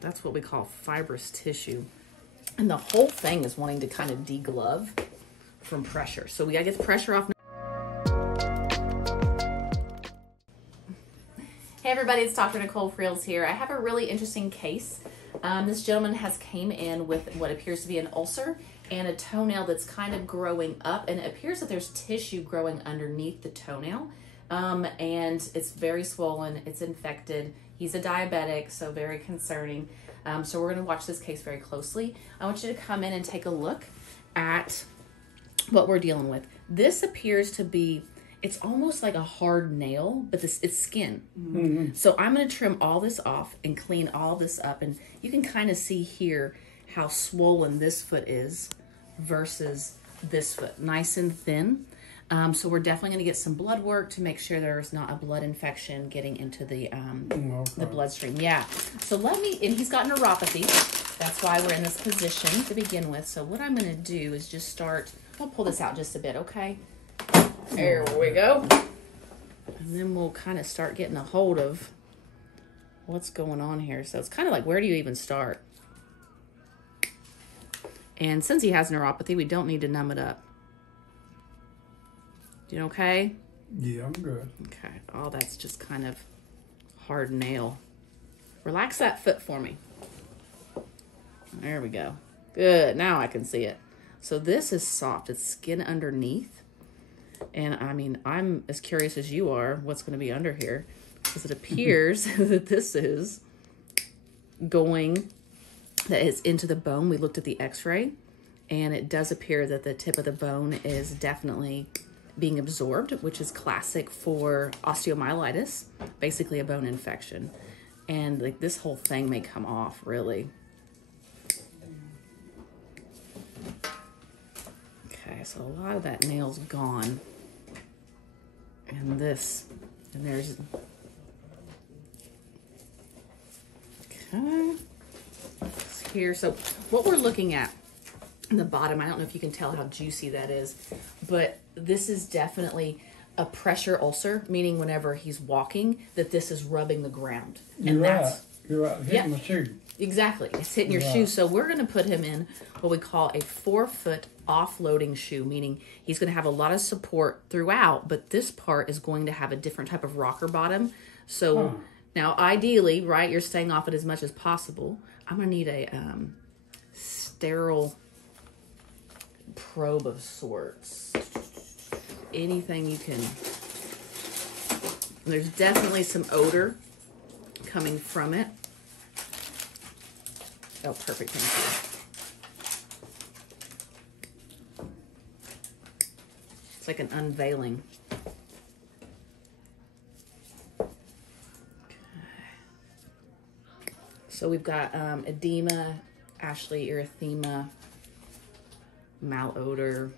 That's what we call fibrous tissue. And the whole thing is wanting to kind of deglove from pressure. So we gotta get the pressure off. Hey everybody, it's Dr. Nicole Freels here. I have a really interesting case. This gentleman has came in with what appears to be an ulcer and a toenail that's kind of growing up, and it appears that there's tissue growing underneath the toenail. And it's very swollen, it's infected. He's a diabetic, so very concerning. So we're gonna watch this case very closely. I want you to come in and take a look at what we're dealing with. This appears to be, it's almost like a hard nail, but it's skin. Mm-hmm. So I'm gonna trim all this off and clean all this up, and you can kind of see here how swollen this foot is versus this foot, nice and thin. So we're definitely gonna get some blood work to make sure there's not a blood infection getting into the bloodstream. Yeah, so and he's got neuropathy. That's why we're in this position to begin with. So what I'm gonna do is just start, I'll pull this out just a bit, okay? There we go. And then we'll kind of start getting a hold of what's going on here. So it's kind of like, where do you even start? And since he has neuropathy, we don't need to numb it up. You okay? Yeah, I'm good. Okay. Oh, that's just kind of hard nail. Relax that foot for me. There we go. Good. Now I can see it. So this is soft. It's skin underneath. And I mean, I'm as curious as you are what's going to be under here, because it appears that this is that is into the bone. We looked at the x-ray, and it does appear that the tip of the bone is definitely being absorbed, which is classic for osteomyelitis, basically a bone infection. And like this whole thing may come off, really. Okay, so a lot of that nail's gone. And there's, okay, it's here. So what we're looking at in the bottom, I don't know if you can tell how juicy that is, but this is definitely a pressure ulcer, meaning whenever he's walking, that this is rubbing the ground. You're right. You're right. Hitting my shoe. Exactly. It's hitting your shoe. So we're going to put him in what we call a 4-foot offloading shoe, meaning he's going to have a lot of support throughout, but this part is going to have a different type of rocker bottom. So now ideally, right, you're staying off it as much as possible. I'm going to need a sterile probe of sorts. Anything you can. There's definitely some odor coming from it. Oh, perfect. Thank you. It's like an unveiling. Okay. So we've got edema, Ashley erythema, malodor,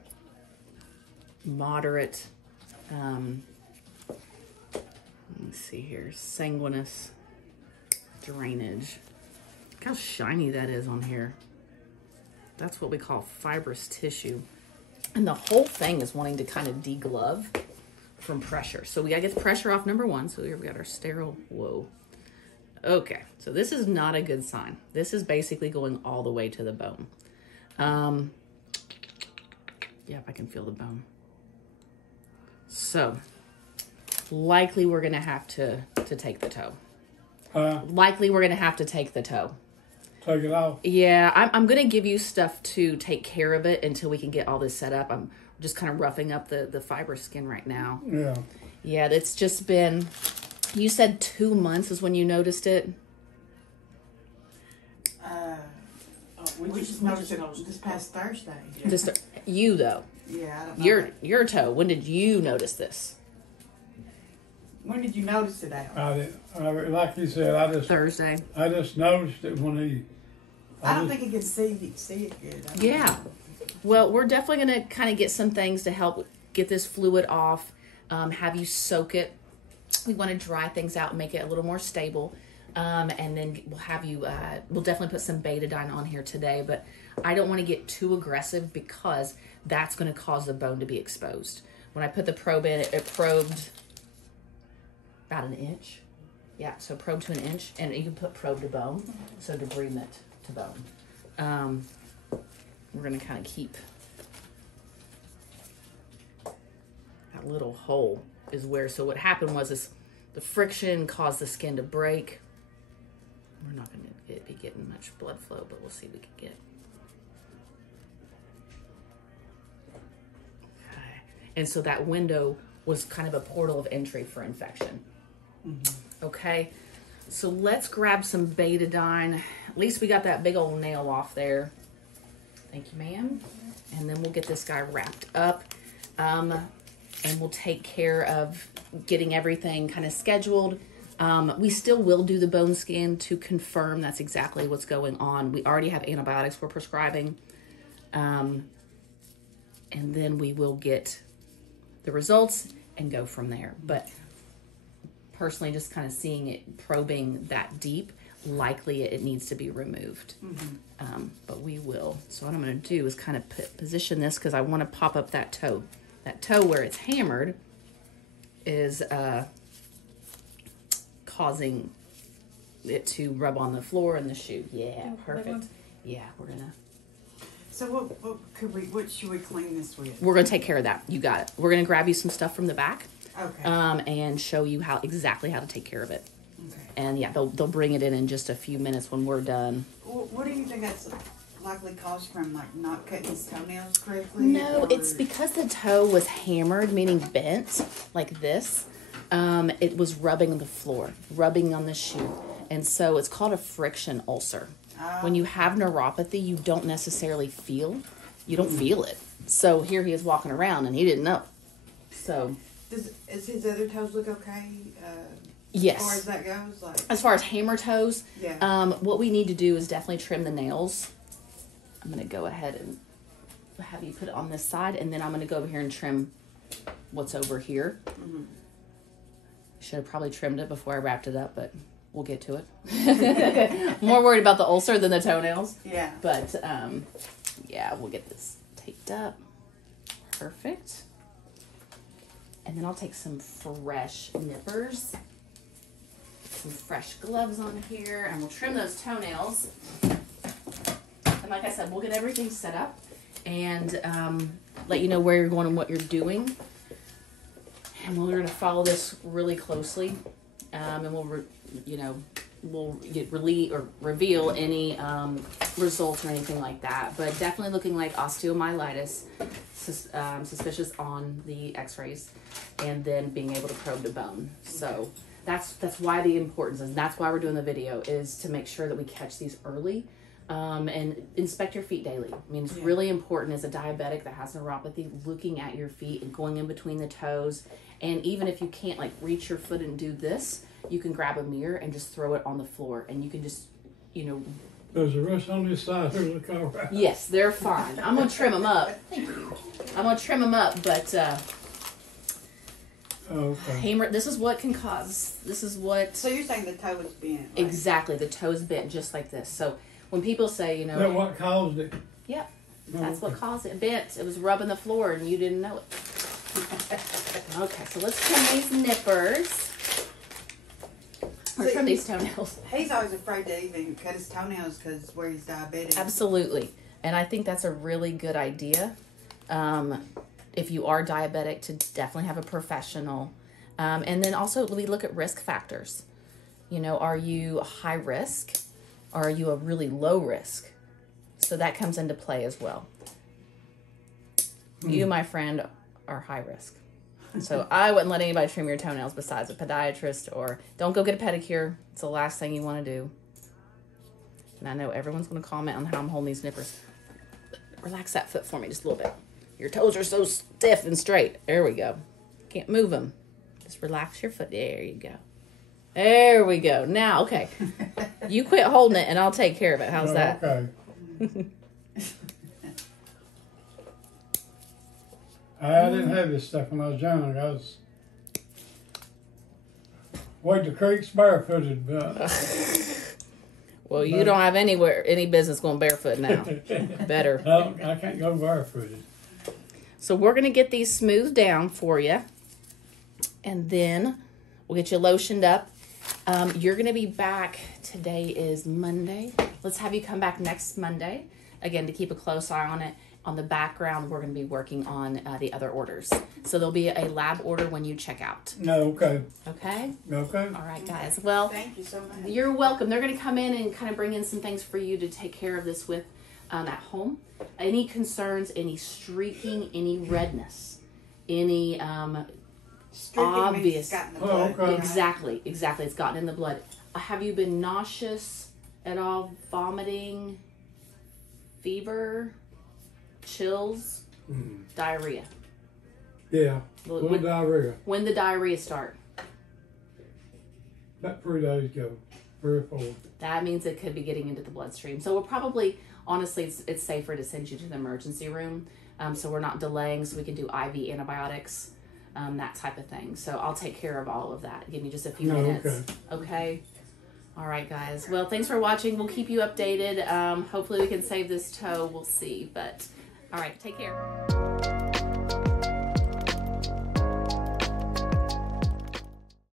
moderate, let me see here, sanguinous drainage. Look how shiny that is on here. That's what we call fibrous tissue. And the whole thing is wanting to kind of deglove from pressure. So we gotta get the pressure off, number one. So here we got our sterile, whoa. Okay, so this is not a good sign. This is basically going all the way to the bone. Yeah, if I can feel the bone. So, likely we're gonna have to take the toe. Likely we're gonna have to take the toe. Take it off? Yeah, I'm gonna give you stuff to take care of it until we can get all this set up. I'm just kind of roughing up the fibrous skin right now. Yeah. Yeah, it's just been, you said 2 months is when you noticed it? We just noticed it this past Thursday. Yeah. Just you though. Yeah, I don't know. Your toe. When did you notice this? When did you notice it, Al? Like you said, Thursday. I just noticed it when he. I don't think he can see it good. Yeah. Well, we're definitely gonna kind of get some things to help get this fluid off. Have you soak it. We want to dry things out and make it a little more stable. And then we'll have you, we'll definitely put some betadine on here today, but I don't want to get too aggressive because that's going to cause the bone to be exposed. When I put the probe in, it probed about 1 inch. Yeah, so probe to an inch, and you can put probe to bone, so debridement to bone. We're going to kind of keep that little hole is where, so what happened was is the friction caused the skin to break. We're not going to be getting much blood flow, but we'll see what we can get. Okay. And so that window was kind of a portal of entry for infection. Okay, so let's grab some betadine. At least we got that big old nail off there. Thank you, ma'am. And then we'll get this guy wrapped up. And we'll take care of getting everything kind of scheduled. We still will do the bone scan to confirm that's exactly what's going on. We already have antibiotics we're prescribing. And then we will get the results and go from there. But personally, just kind of seeing it probing that deep, likely it needs to be removed. But we will. So what I'm going to do is kind of position this because I want to pop up that toe. That toe where it's hammered is causing it to rub on the floor in the shoe. Yeah, perfect. Yeah, we're going to. So what should we clean this with? We're going to take care of that. You got it. We're going to grab you some stuff from the back. Okay. And show you exactly how to take care of it. Okay. And yeah, they'll bring it in just a few minutes when we're done. What do you think that's likely caused from, like, not cutting his toenails correctly? No, it's because the toe was hammered, meaning bent, like this. It was rubbing the floor, rubbing on the shoe. And so it's called a friction ulcer. When you have neuropathy, you don't necessarily feel. You don't feel it. So here he is walking around, and he didn't know. So... Does his other toes look okay? Yes. As far as that goes? Like, as far as hammer toes, yeah. What we need to do is definitely trim the nails. I'm going to go ahead and have you put it on this side, and then I'm going to go over here and trim what's over here. Should have probably trimmed it before I wrapped it up, but we'll get to it. More worried about the ulcer than the toenails. Yeah. But, yeah, we'll get this taped up. Perfect. And then I'll take some fresh nippers, some fresh gloves on here, and we'll trim those toenails. And like I said, we'll get everything set up and let you know where you're going and what you're doing. And we're going to follow this really closely, and we'll reveal any results or anything like that. But definitely looking like osteomyelitis, suspicious on the x-rays, and then being able to probe the bone. So that's why the importance, and that's why we're doing the video, is to make sure that we catch these early. And inspect your feet daily. I mean, it's really important as a diabetic that has neuropathy, looking at your feet and going in between the toes. And even if you can't, like, reach your foot and do this, you can grab a mirror and just throw it on the floor, and you can just, There's a rest on this side. They look all right. Yes, they're fine. I'm gonna trim them up. I'm gonna trim them up, but Okay. hammer. This is what can cause. This is what. So you're saying the toe was bent? Right? Exactly, the toe's bent just like this. So when people say, Is that what caused it? Yep, that's what caused it. Bent. It was rubbing the floor, and you didn't know it. Okay, so let's trim these nippers. Or trim these toenails. He's always afraid to even cut his toenails because where he's diabetic. Absolutely, and I think that's a really good idea. If you are diabetic, to definitely have a professional. And then also we look at risk factors. Are you high risk? Or are you a really low risk? So that comes into play as well. You, my friend, are high risk. So I wouldn't let anybody trim your toenails besides a podiatrist, or don't go get a pedicure. It's the last thing you want to do. And I know everyone's going to comment on how I'm holding these nippers. Relax that foot for me just a little bit. Your toes are so stiff and straight. There we go. Can't move them. Just relax your foot. There you go. There we go. Now, okay. You quit holding it and I'll take care of it. How's that? Okay. I didn't have this stuff when I was young. I was wade the creeks barefooted. Well, you don't have any business going barefoot now. Better. No, I can't go barefooted. So we're going to get these smoothed down for you. And then we'll get you lotioned up. You're going to be back. Today is Monday. Let's have you come back next Monday, again, to keep a close eye on it. On the background, we're going to be working on the other orders. So there'll be a lab order when you check out. No, okay. Okay? Okay. All right, guys. Well, Thank you so much. you're welcome. They're going to come in and kind of bring in some things for you to take care of this with at home. Any concerns, any streaking, any redness, any Streaking means obvious. it's gotten the Oh, blood. okay. Exactly. It's gotten in the blood. Have you been nauseous at all? Vomiting, fever, chills, diarrhea? Yeah. Little diarrhea. When the diarrhea start? About 3 days ago. 3 or 4. That means it could be getting into the bloodstream. So we'll probably, honestly, it's safer to send you to the emergency room. So we're not delaying, so we can do IV antibiotics, that type of thing. So I'll take care of all of that. Give me just a few minutes. Okay. All right, guys. Well, thanks for watching. We'll keep you updated. Hopefully we can save this toe. We'll see. But all right, take care.